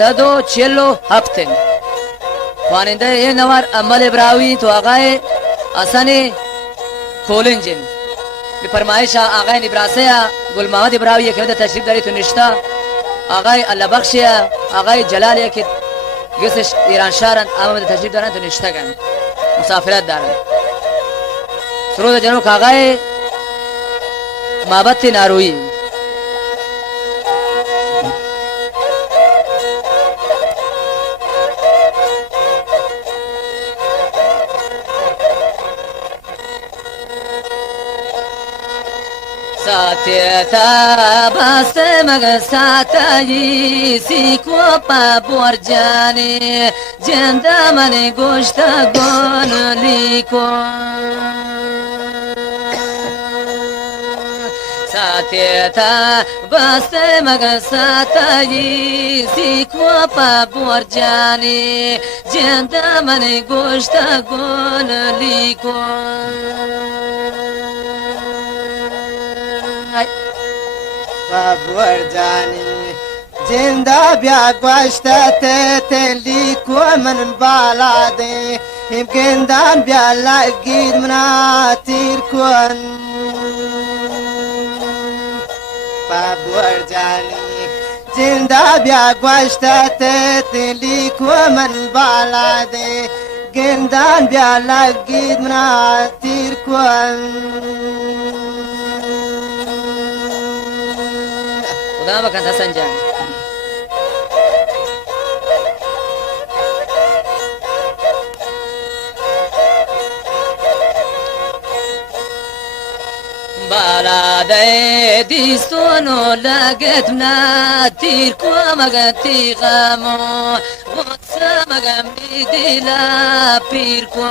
747 خواننده این نوار عمل براوی تو آقای حسن کولنجن به فرمایش آقای نبراسه گل محمد براوی که تشریف داری تو نشتا آقای الله بخشی آقای جلالی که گسش ایران شهرند اما تشریف دارن تو نشتا کن مسافرت دارن سرود جنوب آقای محبت نارویی ساتیتا باست مگ ساتایی سیکو پا برجانی جند من گوشت گون لیکو ساتیتا باست مگ ساتایی سیکو پا برجانی جند من گوشت گون لیکو برجانی جندا بیا گوشت تلی کو من بالا دے هم گندان بیا لگید منا تیر کن برجانی جندا بیا گوشت تلی کو من بالا دے گندان بیا لگید منا تیر کن خدا بکن حسن جان بالا دے دیستونو لگت نا تیر کو مگتی غمو غصه مگم دیلا پیر کو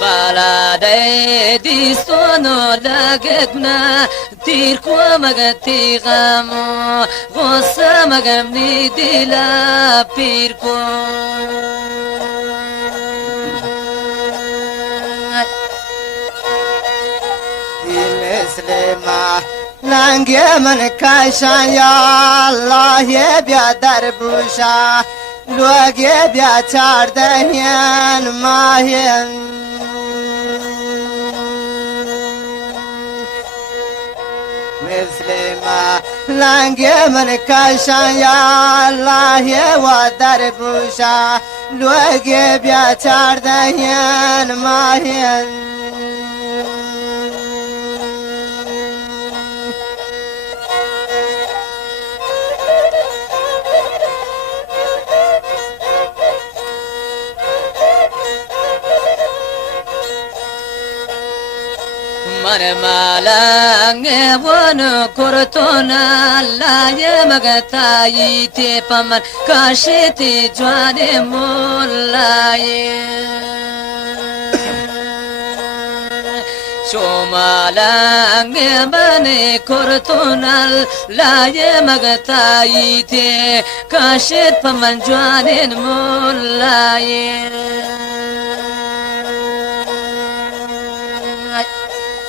بالا دے دیستونو لگت نا تیر کو مگتی غمو غصه مگم دیلا پیر کو مسلمة لانگ من کاشا یا الله یه بیا دربوشا لوگ یه بیا چاردهین ماهین مسلمة لانگ من کاشا یا الله یه و دربوشا لوگ یه بیا چاردهین ماهین من مالنگ ون کرتونا لای مگتایی تی پمن کاشی تی جوان مولای شو مالنگ من کرتونا لای مگتایی تی کاشی پمن جوان مولای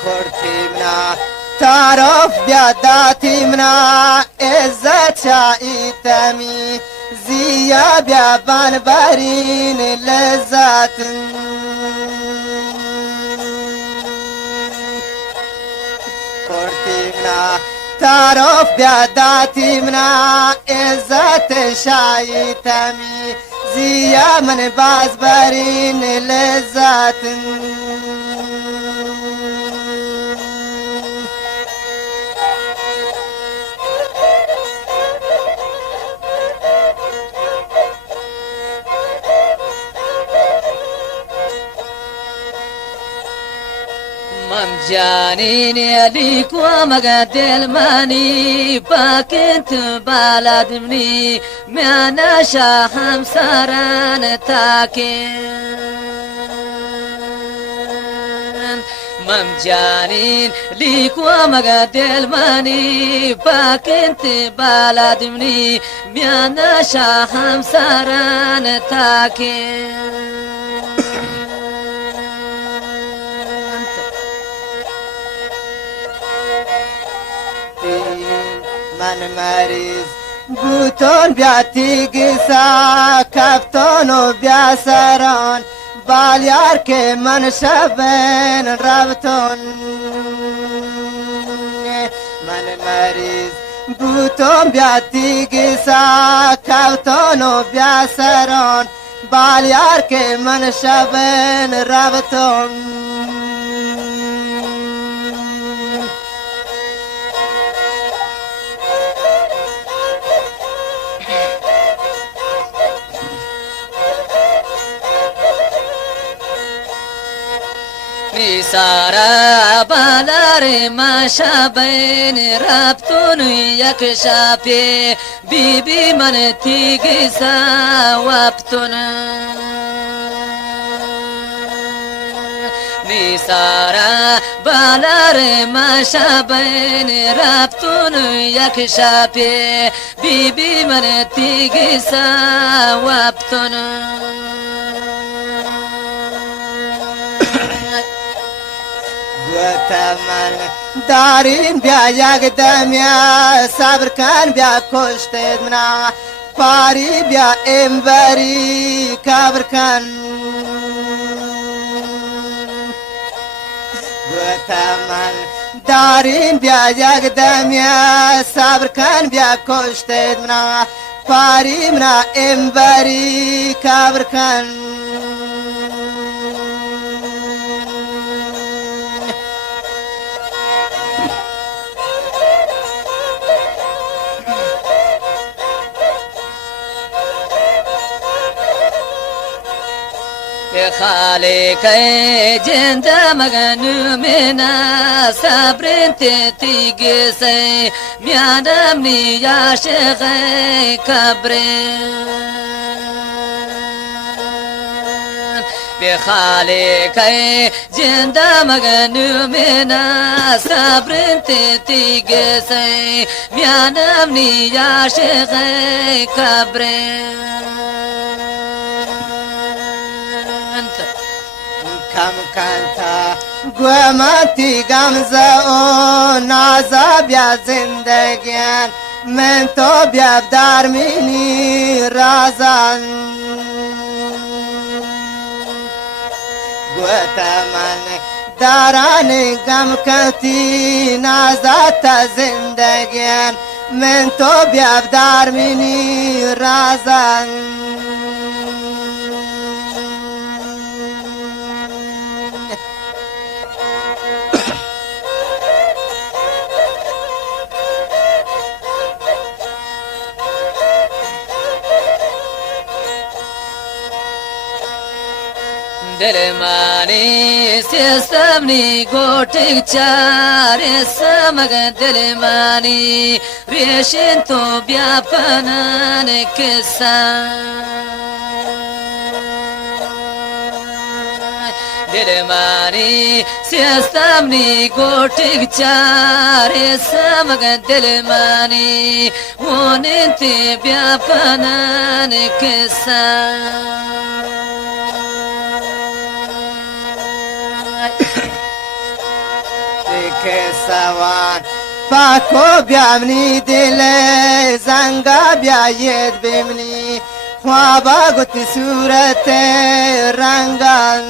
کرتیمنا تعرف بیاداتیمنا عزت شایتمی زیا بیا بنبرین لذت کرتیمنا تعرف بیاداتیمنا عزت شایتمی زیا من باز برین لذت جانين عليك ومقد الماني باكنت بلدمني معنا شاهم سران تاكن ممجانين ليك ومقد الماني باكنت بلدمني معنا شاهم سران تاكن من مریض بوتون بیا تیگیسا کفتون بیا سران بالیار که من شبن رفتون من مریض بوتون بیا تیگیسا کفتون بیا سران بالیار که من شبن رفتون سارا بالار ما شابين رابطون يكشافي بيبي من تيجيسا وابتون سارا بالار ما شابين رابطون يكشافي بيبي من تيجيسا وابتون وتمن دارين بیا یک دمیا صبر کن بیا کشتید منا پاری بیا امبری کبر کن وتمن دارين بیا یک دمیا صبر کن بیا کشتید منا پاری منا امبری کبر کن خالق جند مگن منا صبر تیگ سے میادم نیاش قبر بخالق جند مگن منا صبر تیگ سے میادم نیاش قبر کم کنتا گومتی گمزه و نازا بیا زندگیان من تو بیا در مینی رازان گوتا من داران گم کنتی نازا تا زندگیان من تو بیا در مینی رازان دل مانی سیستمنی گوٹک چار سمگ دل مانی ریشن تو بیا پنان کسان دل مانی سیستمنی گوٹک چار سمگ دل مانی وننتی بیا پنان کسان که سوان پاکو بیامنی دل زنگا بیاید بمنی خوابا گوتی صورت رنگان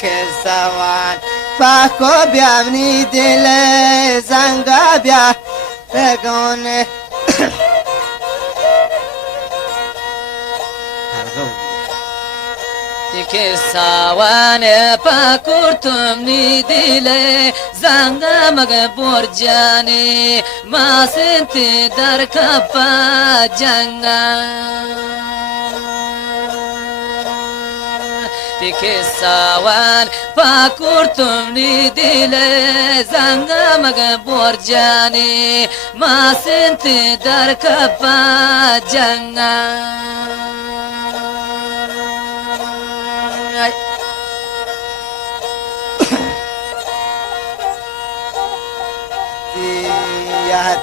که سوان پاکو بیامنی دل زنگا بیا بگونه که ساوان پاکورتم نی دل زنگا مگ برجانی ما سنت در کپا جنگا که ساوان پاکورتم نی دل زنگا مگ برجانی ما سنت در کپا جنگا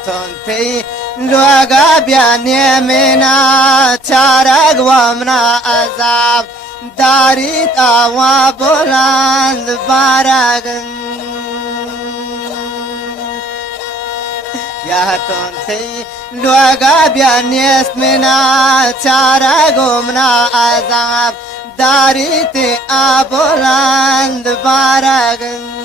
تونتی لوگا بیانی منا چارگ ومنا عذاب دارید آوا بلند بارگن يا تونتي لوغا بيانيس منا چارگو منا عذاب داريتي ابولاند بارگن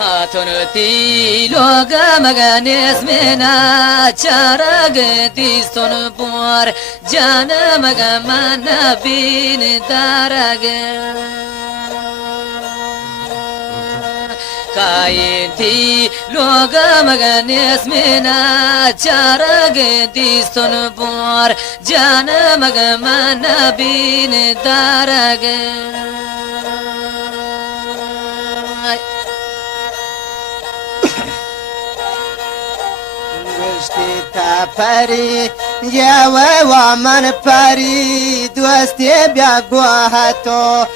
هاتونتی لوگا مگانیس مینا چارگ دیستون بور جان مگا من بین دارگ کایتی لوگا مگانیس مینا چارگ دیستون بور جان مگا من بین دارگ تا پری یا و من پری دوستی بیا گوهتو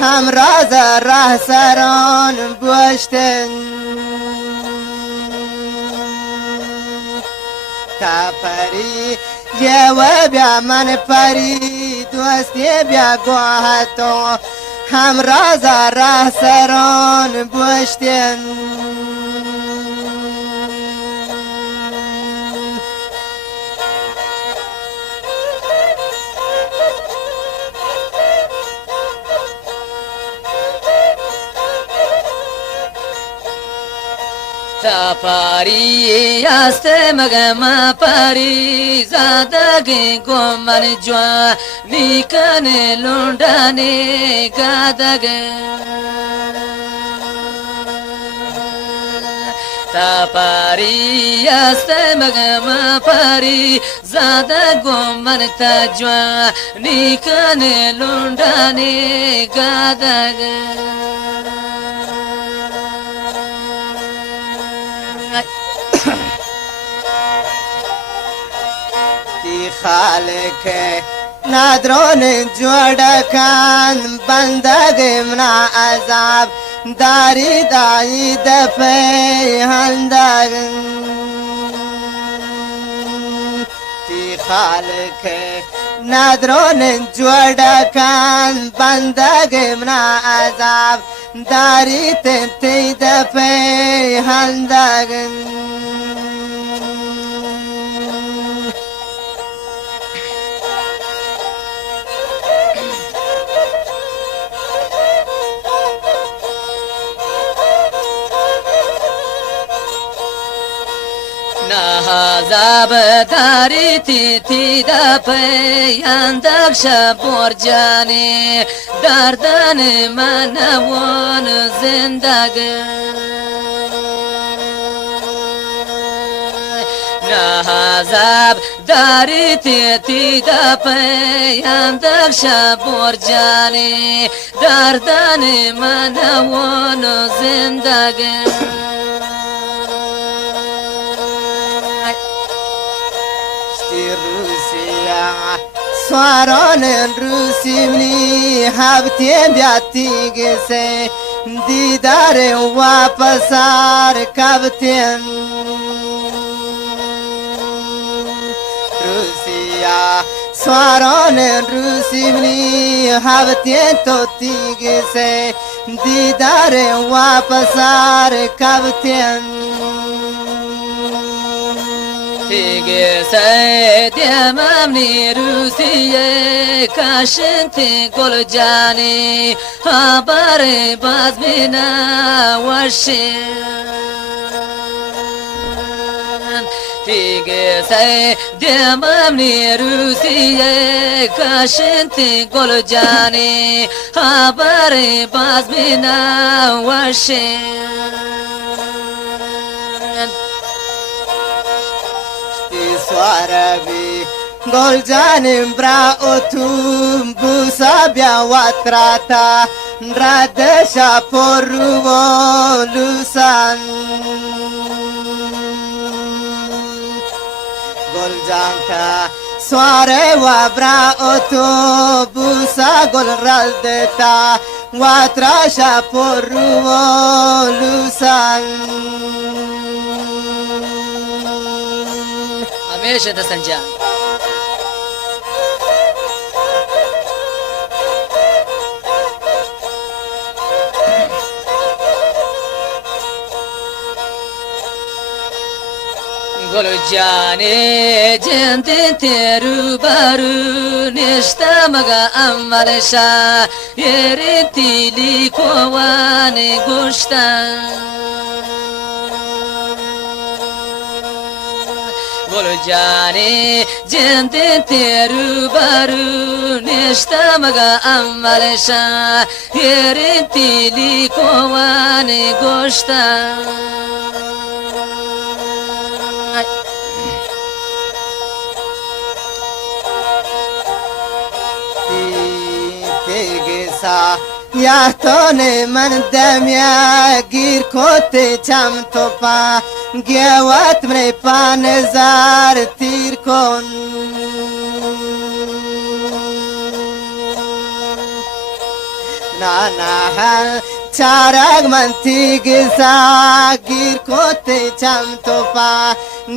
هم راز راه سران بوشتن تا پری یا و بیا من پری دوستی بیا گوهتو هم راز راه سران بوشتن تا پاری است مگم پاری زادگی گمن جوا نیکن لندانی گادگ تا پاری است مگم پاری زاد گمن تجوا نیکن لندانی گادگ خالق نادرون جوڑ کان بندگ منا عذاب داری دائی دفعی هندگ تی خالق نادرون جوڑ کان بندگ منا عذاب داری تی دفعی هندگ نهازاب داری تی دپی اندک شبور جانی دردن من وان زندگی نهازاب داری تی دپی اندک شبور جانی دردن من وان زندگی سواران روسی منی هفتی بیاتی گسه دیدار واپسار کبتین روسیا سواران روسی منی هفتی توتی گسه دیدار واپسار کبتین تیگه سیدیم امنی روسیه کاشنتی گل جانی خبر باز بینا وشین تیگه سیدیم امنی روسیه کاشنتی گل جانی خبر باز بینا وشین سواربی گل جانم برا اتوم بوسا بیا واتراتا ردشا پرو و لوسان گل جانتا سواره و برا اتو بوسا گل ردتا واتراشا پرو و لوسان ايش انت سنجان گلو جانی جند تیرو بارو نشتا مگا عملشا یری تیلی کوان گوشتا گلو جانی جند تیرو بارو نشتا مگا عملشا یری تیلی کوان گوشتا یا تو نه من دمیا گیر کوت چم تو پا گیوات من پانزار تیر کن نه نه چارگ من تیگزا گیر کوت چم تو پا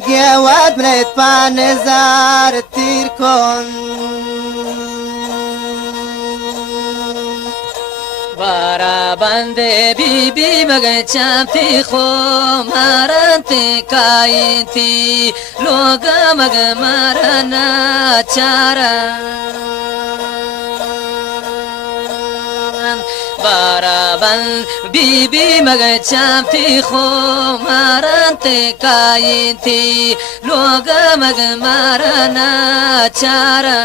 گیوات من پانزار تیر کن بارا بندے بی بی مگر چاپتی خو مارنتی کائنتی لوگا مگر مارنا چارا بارا بند بی بی مگر چاپتی خو مارنتی کائنتی لوگا مگر مارنا چارا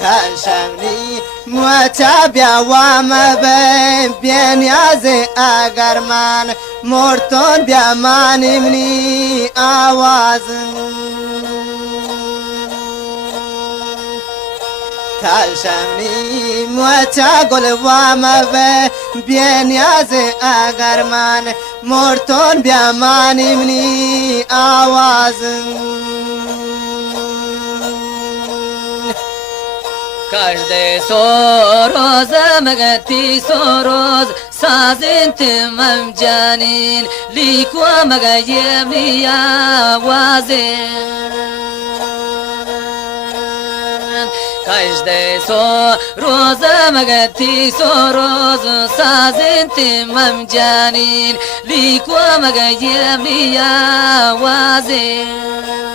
تشمنی متابع و مبین بیانیاز اگر من مرتون بیا منیمنی آواز تشمنی متگل و مبین بیانیاز اگر من مرتون بیا منیمنی آواز کشده سو روز مگتی سو روز سازین تمام جانین لیکو مگا یمی آوازین کشده سو روز مگتی سو روز سازین تمام جانین لیکو مگا یمی آوازین